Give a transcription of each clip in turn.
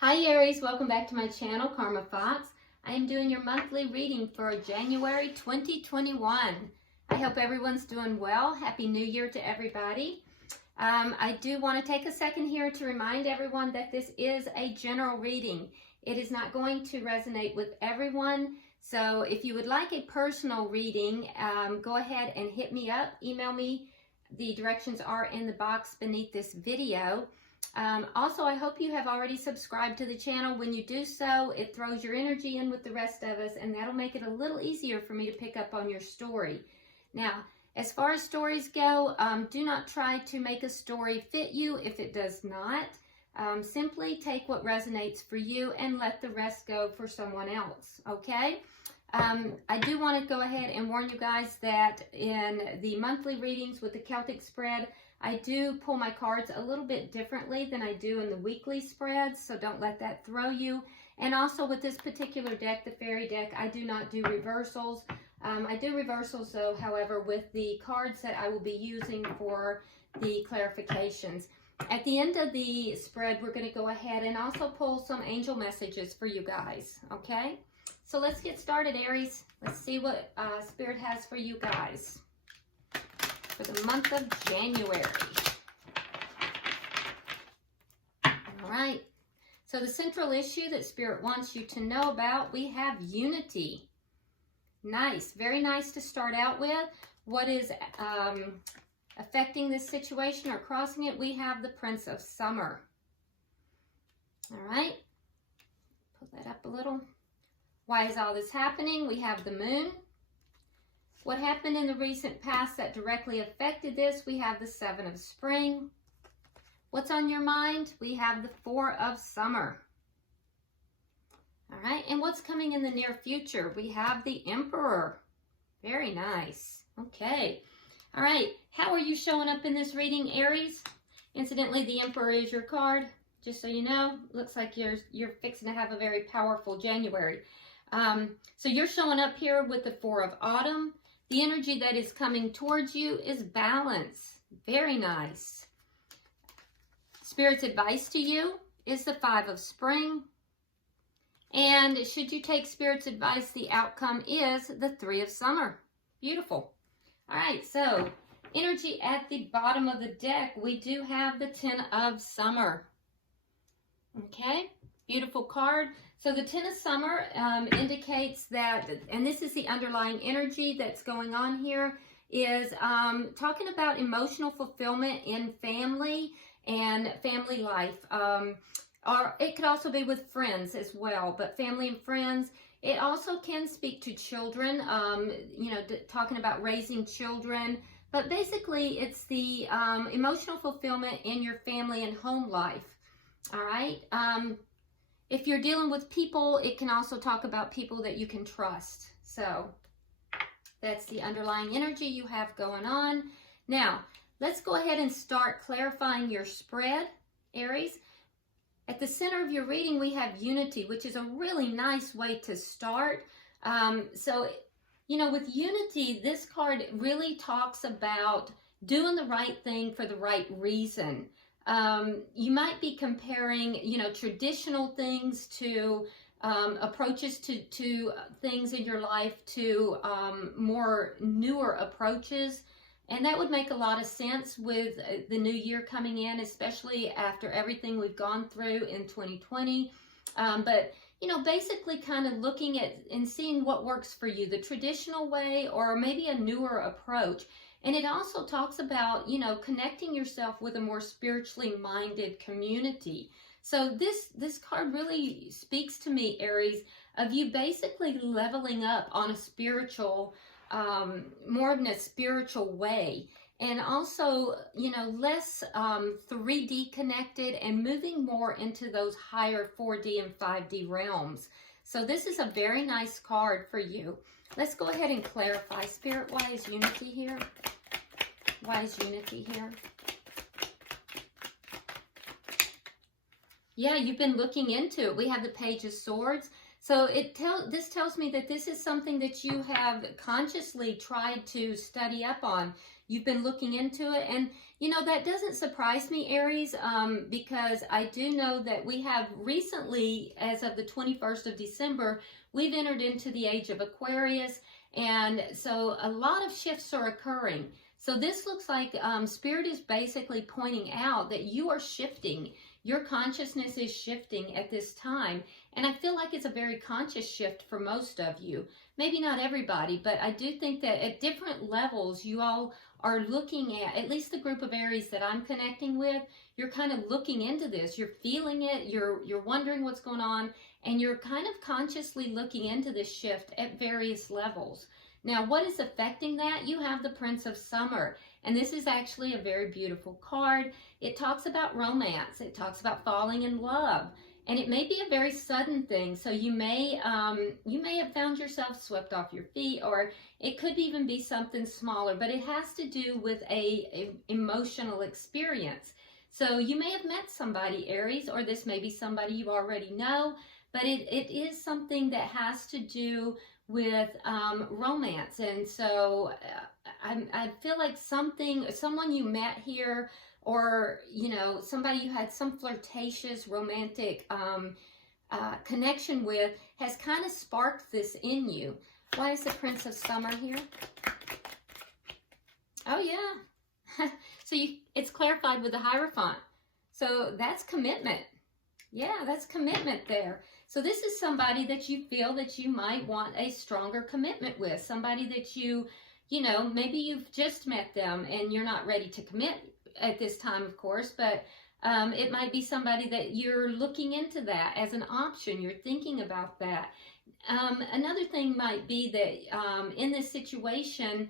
Hi Aries, welcome back to my channel, Karma Fox. I am doing your monthly reading for January 2021. I hope everyone's doing well. Happy New Year to everybody. I do want to take a second here to remind everyone that this is a general reading. It is not going to resonate with everyone. So if you would like a personal reading, go ahead and hit me up, email me. The directions are in the box beneath this video. Also, I hope you have already subscribed to the channel. When you do so, it throws your energy in with the rest of us, and that'll make it a little easier for me to pick up on your story. Now, as far as stories go, do not try to make a story fit you if it does not. Simply take what resonates for you and let the rest go for someone else, okay? I do want to go ahead and warn you guys that in the monthly readings with the Celtic spread, I do pull my cards a little bit differently than I do in the weekly spreads, so don't let that throw you. And also with this particular deck, the fairy deck, I do not do reversals. I do reversals though, however, with the cards that I will be using for the clarifications. At the end of the spread, we're going to go ahead and also pull some angel messages for you guys, okay? So let's get started, Aries. Let's see what Spirit has for you guys for the month of January. All right. So the central issue that Spirit wants you to know about, we have unity. Nice. Very nice to start out with. What is affecting this situation or crossing it? We have the Prince of Summer. All right. Pull that up a little. Why is all this happening? We have the Moon. What happened in the recent past that directly affected this? We have the Seven of Spring. What's on your mind? We have the Four of Summer. All right, and what's coming in the near future? We have the Emperor. Very nice. Okay. All right, how are you showing up in this reading, Aries? Incidentally, the Emperor is your card. Just so you know, looks like you're fixing to have a very powerful January. So you're showing up here with the Four of Autumn. The energy that is coming towards you is balance. Very nice. Spirit's advice to you is the Five of Spring. And should you take Spirit's advice, the outcome is the Three of Summer. Beautiful. All right, so energy at the bottom of the deck, we do have the Ten of Summer. Okay, beautiful card. So the Ten of Summer indicates that, and this is the underlying energy that's going on here, is talking about emotional fulfillment in family and family life. Or it could also be with friends as well, but family and friends. It also can speak to children, you know, talking about raising children. But basically, it's the emotional fulfillment in your family and home life. All right. If you're dealing with people, it can also talk about people that you can trust. So that's the underlying energy you have going on. Now, let's go ahead and start clarifying your spread, Aries. At the center of your reading, we have unity, which is a really nice way to start. So, you know, with unity, this card really talks about doing the right thing for the right reason. You might be comparing, you know, traditional things to approaches to things in your life to more newer approaches. And that would make a lot of sense with the new year coming in, especially after everything we've gone through in 2020. But, you know, basically kind of looking at and seeing what works for you, the traditional way or maybe a newer approach. And it also talks about, you know, connecting yourself with a more spiritually minded community. So this card really speaks to me, Aries, of you basically leveling up on a spiritual, more in a spiritual way. And also, you know, less 3D connected and moving more into those higher 4D and 5D realms. So this is a very nice card for you. Let's go ahead and clarify. Spirit, why is unity here? Why is unity here? Yeah, you've been looking into it. We have the Page of Swords. So this tells me that this is something that you have consciously tried to study up on. You've been looking into it, and You know, that doesn't surprise me, Aries, because I do know that we have recently, as of the 21st of December, we've entered into the age of Aquarius, and so a lot of shifts are occurring. So this looks like Spirit is basically pointing out that you are shifting. Your consciousness is shifting at this time, and I feel like it's a very conscious shift for most of you. Maybe not everybody, but I do think that at different levels, you all are looking at least the group of Aries that I'm connecting with, you're kind of looking into this. You're feeling it, you're wondering what's going on, and you're kind of consciously looking into this shift at various levels. Now, what is affecting that? You have the Prince of Summer, and this is actually a very beautiful card. It talks about romance. It talks about falling in love, and it may be a very sudden thing. So you may have found yourself swept off your feet, or it could even be something smaller, but it has to do with a emotional experience. So you may have met somebody, Aries, or this may be somebody you already know, but it is something that has to do with romance. And so I feel like someone you met here, or you know, somebody you had some flirtatious romantic connection with, has kind of sparked this in you. Why is the Prince of Summer here? Oh yeah. So it's clarified with the Hierophant. So that's commitment. Yeah, that's commitment there. So this is somebody that you feel that you might want a stronger commitment with. Somebody that you know, maybe you've just met them and you're not ready to commit at this time, of course, but it might be somebody that you're looking into that as an option. You're thinking about that. Another thing might be that in this situation,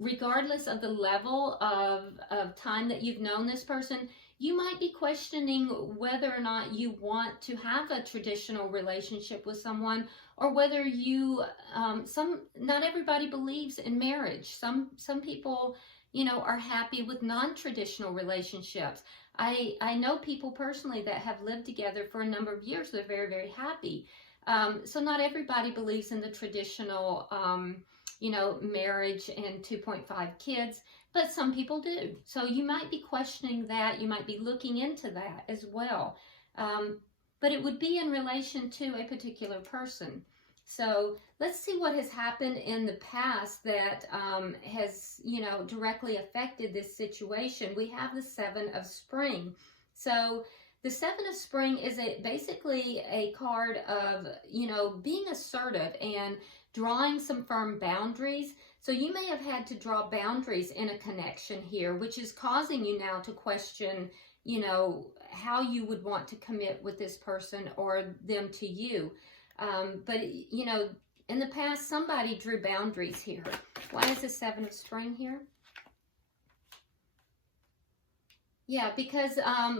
regardless of the level of time that you've known this person, you might be questioning whether or not you want to have a traditional relationship with someone, or whether you, not everybody believes in marriage. Some people, you know, are happy with non-traditional relationships. I know people personally that have lived together for a number of years. They're very, very happy. So not everybody believes in the traditional, you know, marriage and 2.5 kids, but some people do. So you might be questioning that. You might be looking into that as well. But it would be in relation to a particular person. So let's see what has happened in the past that has, you know, directly affected this situation. We have the Seven of Spring. So the Seven of Spring is basically a card of, you know, being assertive and drawing some firm boundaries. So you may have had to draw boundaries in a connection here, which is causing you now to question, you know, how you would want to commit with this person or them to you. But, you know, in the past, somebody drew boundaries here. Why is the Seven of Spring here? Yeah, because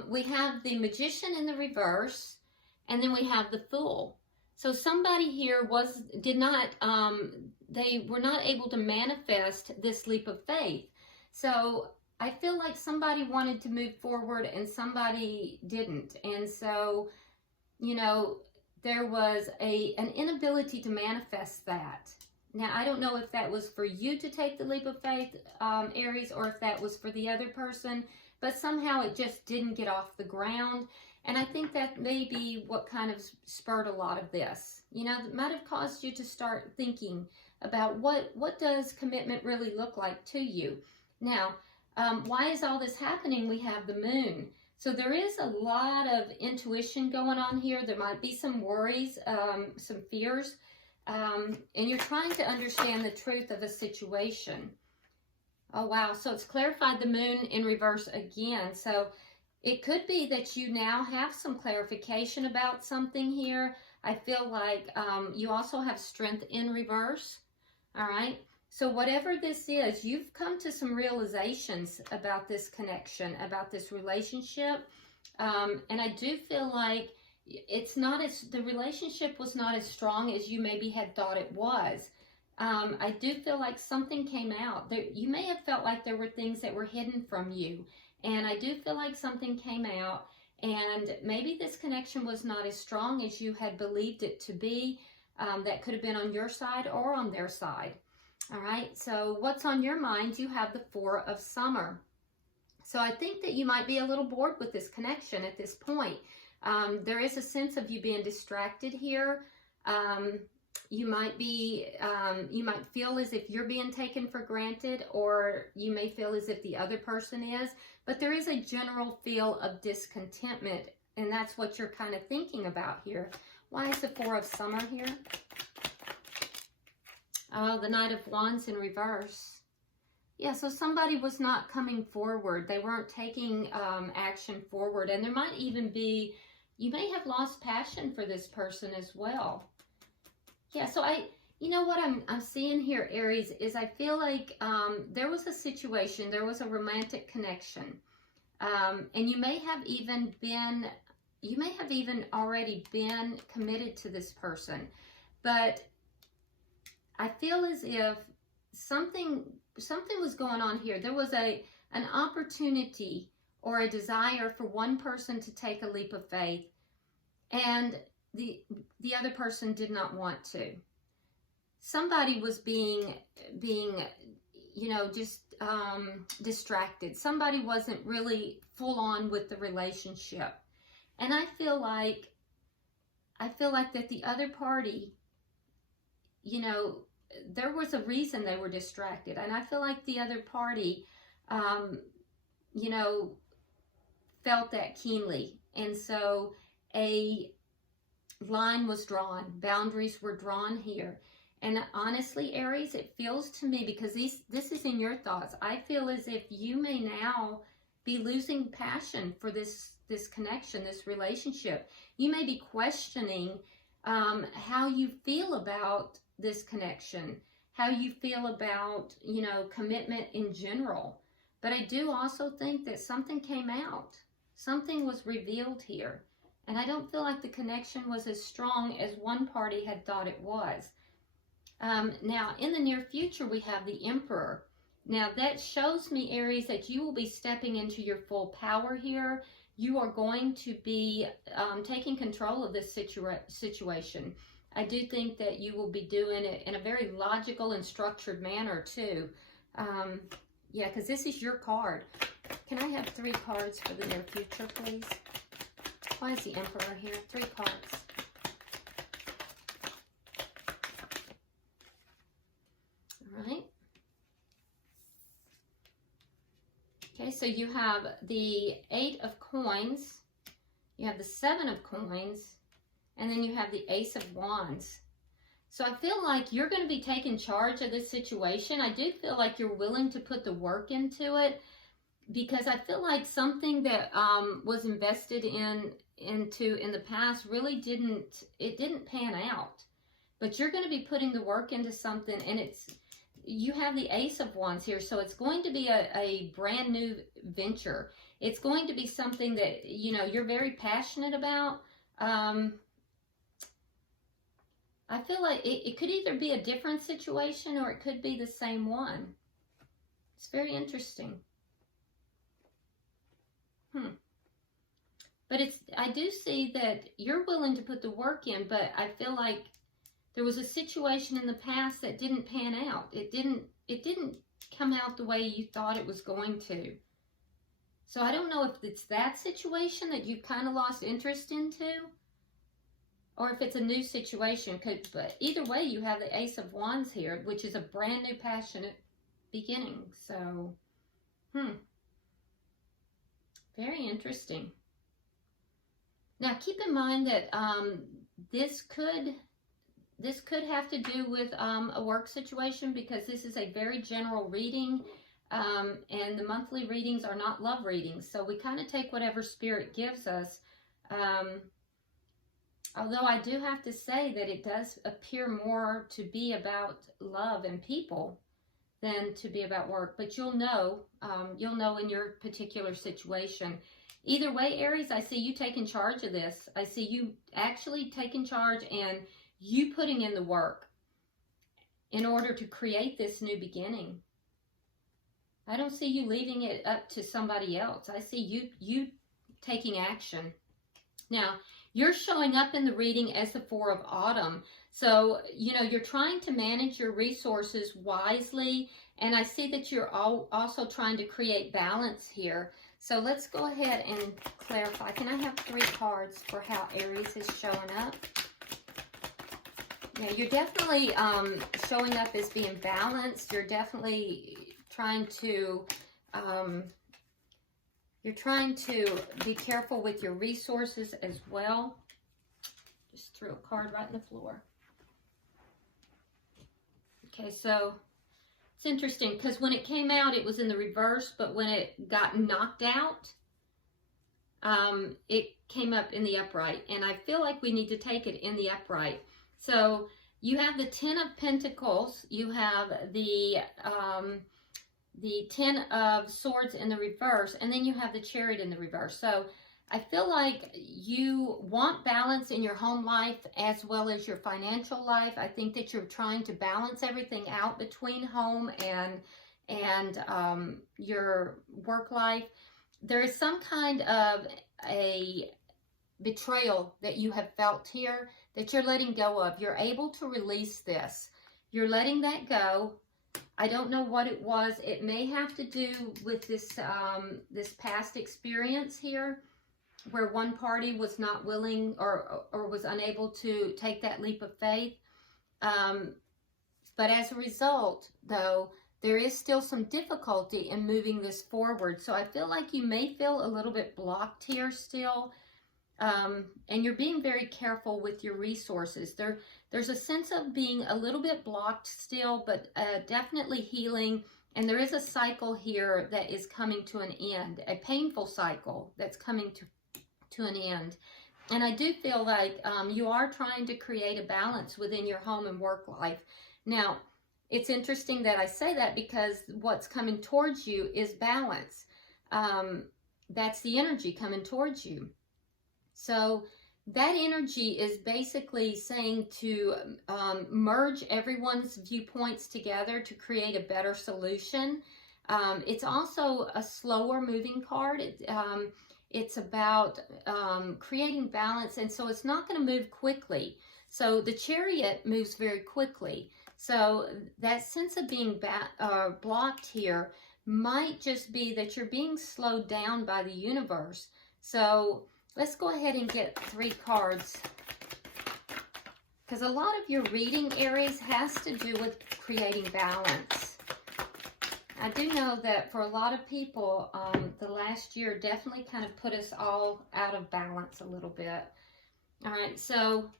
we have the Magician in the reverse, and then we have the Fool. So somebody here they were not able to manifest this leap of faith. So I feel like somebody wanted to move forward and somebody didn't. And so, you know, there was an inability to manifest that. Now, I don't know if that was for you to take the leap of faith, Aries, or if that was for the other person, but somehow it just didn't get off the ground. And I think that may be what kind of spurred a lot of this. You know, it might have caused you to start thinking about what does commitment really look like to you. Now, why is all this happening? We have the Moon. So there is a lot of intuition going on here. There might be some worries, some fears, and you're trying to understand the truth of a situation. Oh, wow. So it's clarified the Moon in reverse again. So it could be that you now have some clarification about something here. I feel like you also have Strength in reverse. All right. So whatever this is, you've come to some realizations about this connection, about this relationship. And I do feel like the relationship was not as strong as you maybe had thought it was. I do feel like something came out. You may have felt like there were things that were hidden from you. And I do feel like something came out, and maybe this connection was not as strong as you had believed it to be. That could have been on your side or on their side. All right, so what's on your mind? You have the Four of Summer. So I think that you might be a little bored with this connection at this point. There is a sense of you being distracted here. You might feel as if you're being taken for granted, or you may feel as if the other person is, but there is a general feel of discontentment, and that's what you're kind of thinking about here. Why is the Four of Summer here? Oh, the Knight of Wands in reverse. Yeah, so somebody was not coming forward. They weren't taking action forward, and there might even be, you may have lost passion for this person as well. Yeah, so you know what I'm seeing here, Aries, is I feel like there was a situation, there was a romantic connection, and you may have even already been committed to this person, but I feel as if something was going on here. There was an opportunity or a desire for one person to take a leap of faith, and the other person did not want to. Somebody was being you know, just distracted. Somebody wasn't really full on with the relationship. And I feel like that the other party, you know, there was a reason they were distracted. And I feel like the other party, you know, felt that keenly. And so a line was drawn, boundaries were drawn here. And honestly, Aries, it feels to me, because this is in your thoughts, I feel as if you may now be losing passion for this connection, this relationship. You may be questioning how you feel about this connection, how you feel about, you know, commitment in general. But I do also think that something came out. Something was revealed here. And I don't feel like the connection was as strong as one party had thought it was. Now, in the near future, we have the Emperor. Now, that shows me, Aries, that you will be stepping into your full power here. You are going to be taking control of this situation. I do think that you will be doing it in a very logical and structured manner, too. Yeah, because this is your card. Can I have 3 cards for the near future, please? Why is the Emperor here? 3 cards. All right. Okay, so you have the 8 of Coins, you have the 7 of Coins, and then you have the Ace of Wands. So I feel like you're going to be taking charge of this situation. I do feel like you're willing to put the work into it, because I feel like something that was invested into in the past really didn't pan out. But you're going to be putting the work into something, and you have the Ace of Wands here, so it's going to be a brand new venture. It's going to be something that, you know, you're very passionate about. I feel like it could either be a different situation or it could be the same one. It's very interesting. But I do see that you're willing to put the work in, but I feel like there was a situation in the past that didn't pan out. It didn't come out the way you thought it was going to. So I don't know if it's that situation that you've kind of lost interest into, or if it's a new situation. But either way, you have the Ace of Wands here, which is a brand new passionate beginning. So, very interesting. Now, keep in mind that this could have to do with a work situation, because this is a very general reading, and the monthly readings are not love readings. So we kind of take whatever Spirit gives us. Although I do have to say that it does appear more to be about love and people than to be about work. But you'll know in your particular situation. Either way, Aries, I see you taking charge of this. I see you actually taking charge and you putting in the work in order to create this new beginning. I don't see you leaving it up to somebody else. I see you taking action. Now, You're showing up in the reading as the Four of Autumn. So, you know, you're trying to manage your resources wisely. And I see that you're also trying to create balance here. So let's go ahead and clarify. Can I have 3 cards for how Aries is showing up? Yeah, you're definitely showing up as being balanced. You're definitely trying to be careful with your resources as well. Just threw a card right in the floor. Okay, so it's interesting because when it came out, it was in the reverse, but when it got knocked out, it came up in the upright. And I feel like we need to take it in the upright. So you have the Ten of Pentacles, you have the 10 of Swords in the reverse, and then you have the Chariot in the reverse. So I feel like you want balance in your home life as well as your financial life. I think that you're trying to balance everything out between home and your work life. There is some kind of a betrayal that you have felt here that you're letting go of. You're able to release this. You're letting that go. I don't know what it was. It may have to do with this this past experience here, where one party was not willing or was unable to take that leap of faith. But as a result, though, there is still some difficulty in moving this forward. So I feel like you may feel a little bit blocked here still. And you're being very careful with your resources. There's a sense of being a little bit blocked still, but definitely healing. And there is a cycle here that is coming to an end, a painful cycle that's coming to an end. And I do feel like you are trying to create a balance within your home and work life. Now, it's interesting that I say that because what's coming towards you is balance. That's the energy coming towards you. So that energy is basically saying to merge everyone's viewpoints together to create a better solution. It's also a slower moving card. It's about creating balance, and so it's not going to move quickly. So the Chariot moves very quickly. So that sense of being blocked here might just be that you're being slowed down by the universe. So let's go ahead and get 3 cards, because a lot of your reading, Aries, has to do with creating balance. I do know that for a lot of people, the last year definitely kind of put us all out of balance a little bit. All right, so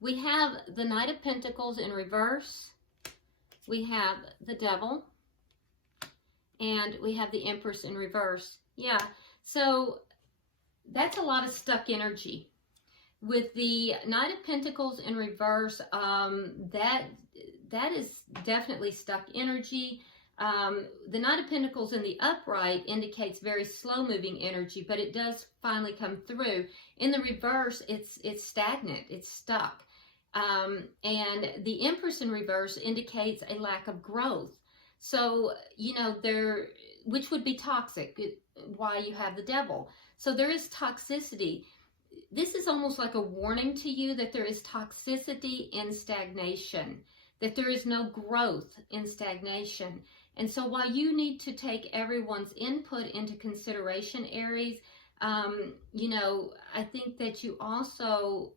we have the Knight of Pentacles in reverse. We have the Devil. And we have the Empress in reverse. Yeah, so that's a lot of stuck energy. With the Knight of Pentacles in reverse, that is definitely stuck energy. The Knight of Pentacles in the upright indicates very slow-moving energy, but it does finally come through. In the reverse, it's stagnant, it's stuck. And the Empress in reverse indicates a lack of growth. So, you know, which would be toxic, why you have the Devil. So there is toxicity. This is almost like a warning to you that there is toxicity in stagnation, that there is no growth in stagnation. And so while you need to take everyone's input into consideration, Aries, you know, I think that you also,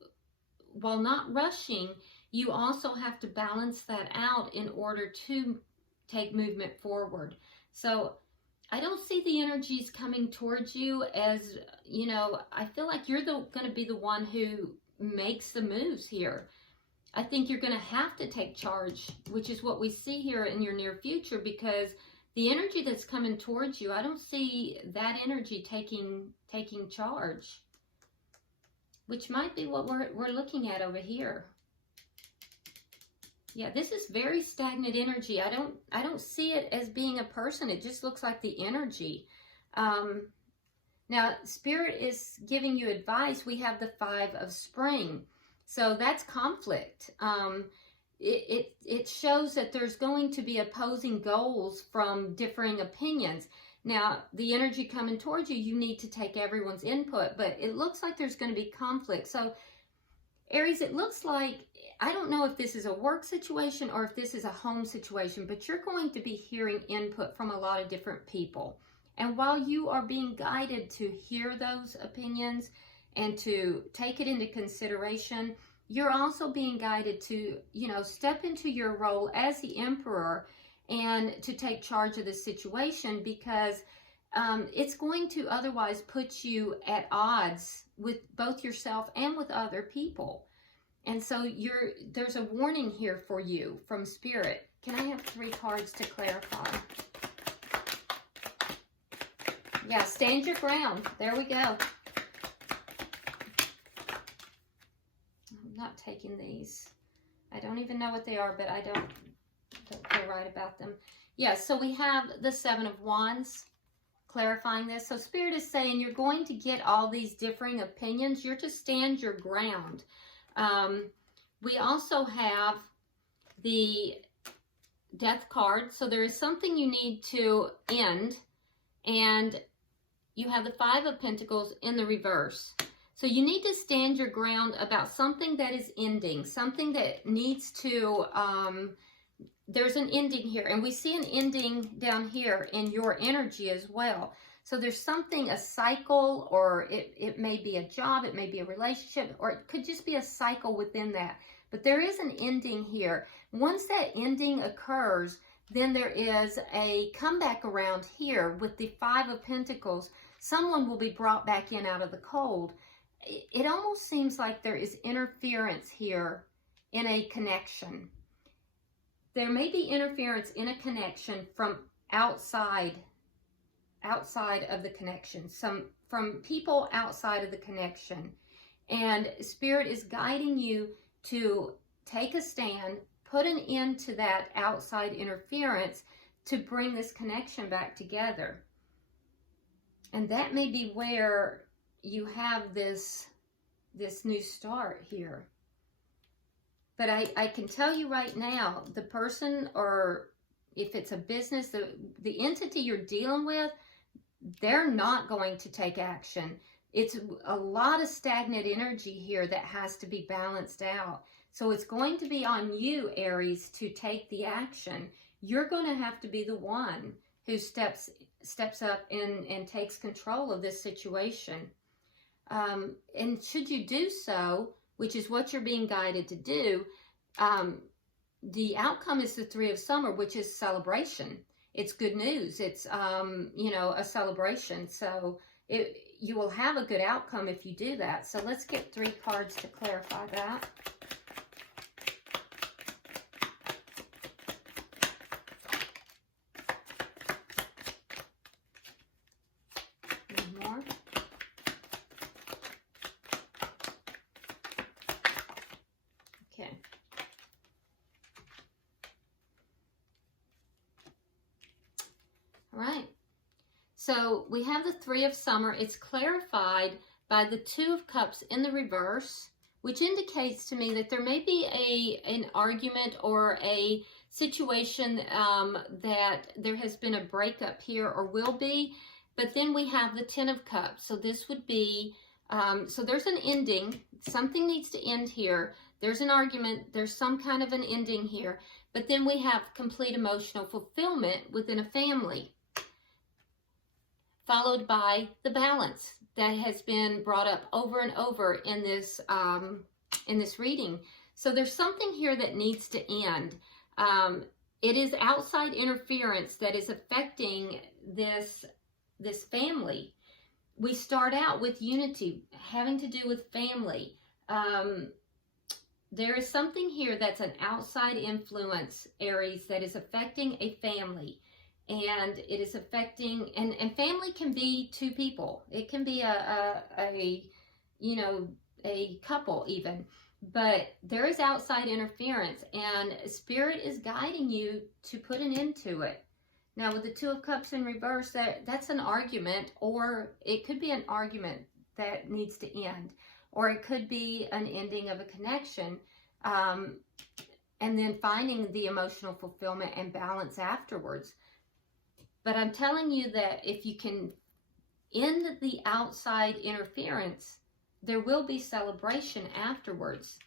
while not rushing, you also have to balance that out in order to take movement forward. So I don't see the energies coming towards you as, you know, I feel like you're going to be the one who makes the moves here. I think you're going to have to take charge, which is what we see here in your near future, because the energy that's coming towards you, I don't see that energy taking charge, which might be what we're looking at over here. Yeah, this is very stagnant energy. I don't see it as being a person. It just looks like the energy. Now, Spirit is giving you advice. We have the 5 of Spring. So that's conflict. It shows that there's going to be opposing goals from differing opinions. Now, the energy coming towards you, you need to take everyone's input, but it looks like there's going to be conflict. So, Aries, it looks like, I don't know if this is a work situation or if this is a home situation, but you're going to be hearing input from a lot of different people. And while you are being guided to hear those opinions and to take it into consideration, you're also being guided to, you know, step into your role as the emperor and to take charge of the situation, because it's going to otherwise put you at odds with both yourself and with other people. And so there's a warning here for you from Spirit. Can I have 3 cards to clarify? Yeah, stand your ground. There we go. I'm not taking these. I don't even know what they are, but I don't feel right about them. Yeah, so we have the 7 of Wands clarifying this. So Spirit is saying you're going to get all these differing opinions. You're to stand your ground. We also have the Death card. So there is something you need to end, and you have the 5 of Pentacles in the reverse. So you need to stand your ground about something that is ending, something that needs to, there's an ending here, and we see an ending down here in your energy as well. So there's something, a cycle, or it may be a job, it may be a relationship, or it could just be a cycle within that. But there is an ending here. Once that ending occurs, then there is a comeback around here with the 5 of Pentacles. Someone will be brought back in out of the cold. It almost seems like there is interference here in a connection. There may be interference in a connection from outside of the connection, from people outside of the connection. And Spirit is guiding you to take a stand, put an end to that outside interference to bring this connection back together. And that may be where you have this new start here. But I can tell you right now, the person, or if it's a business, the entity you're dealing with, they're not going to take action. It's a lot of stagnant energy here that has to be balanced out. So it's going to be on you, Aries, to take the action. You're going to have to be the one who steps up and takes control of this situation. And should you do so, which is what you're being guided to do, the outcome is the 3 of Summer, which is celebration. It's good news. It's, you know, a celebration. So you will have a good outcome if you do that. So let's get 3 cards to clarify that. One more. Okay. All right. So we have the 3 of Summer. It's clarified by the 2 of Cups in the reverse, which indicates to me that there may be an argument or a situation that there has been a breakup here, or will be. But then we have the 10 of Cups. So this would be, so there's an ending. Something needs to end here. There's an argument. There's some kind of an ending here. But then we have complete emotional fulfillment within a family, followed by the balance that has been brought up over and over in this reading. So there's something here that needs to end. It is outside interference that is affecting this family. We start out with unity, having to do with family. There is something here that's an outside influence, Aries, that is affecting a family. And it is affecting, and family can be 2 people. It can be a couple even. But there is outside interference, and Spirit is guiding you to put an end to it. Now with the 2 of Cups in reverse, that's an argument, or it could be an argument that needs to end. Or it could be an ending of a connection, and then finding the emotional fulfillment and balance afterwards. But I'm telling you that if you can end the outside interference, there will be celebration afterwards.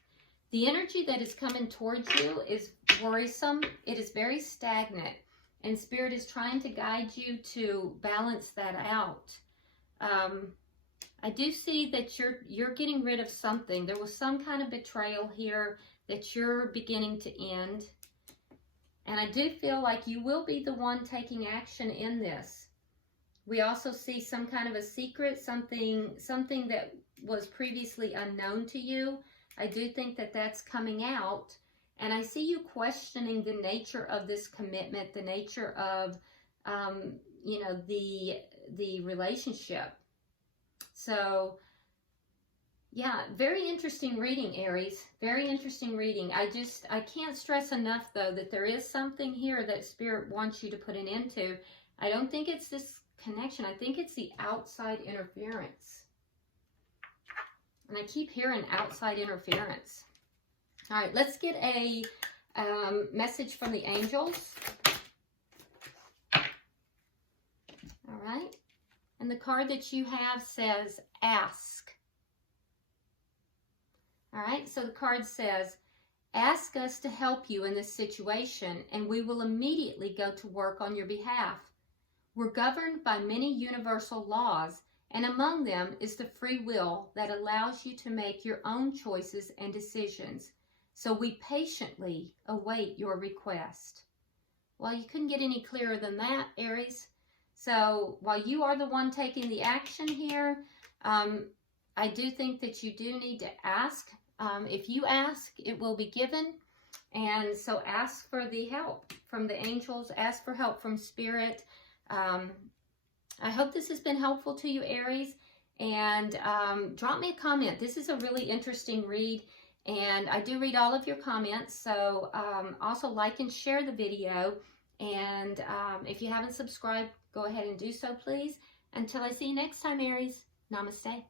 The energy that is coming towards you is worrisome. It is very stagnant. And Spirit is trying to guide you to balance that out. I do see that you're getting rid of something. There was some kind of betrayal here that you're beginning to end. And I do feel like you will be the one taking action in this. We also see some kind of a secret, something that was previously unknown to you. I do think that that's coming out. And I see you questioning the nature of this commitment, the nature of, you know, the relationship. So, yeah, very interesting reading, Aries. Very interesting reading. I can't stress enough, though, that there is something here that Spirit wants you to put an end to. I don't think it's this connection. I think it's the outside interference. And I keep hearing outside interference. All right, let's get a message from the angels. All right. And the card that you have says, ask. All right, so the card says, ask us to help you in this situation, and we will immediately go to work on your behalf. We're governed by many universal laws, and among them is the free will that allows you to make your own choices and decisions. So we patiently await your request. Well, you couldn't get any clearer than that, Aries. So while you are the one taking the action here, I do think that you do need to ask. If you ask, it will be given. And so ask for the help from the angels. Ask for help from Spirit. I hope this has been helpful to you, Aries. And drop me a comment. This is a really interesting read. And I do read all of your comments. So also like and share the video. And if you haven't subscribed, go ahead and do so, please. Until I see you next time, Aries. Namaste.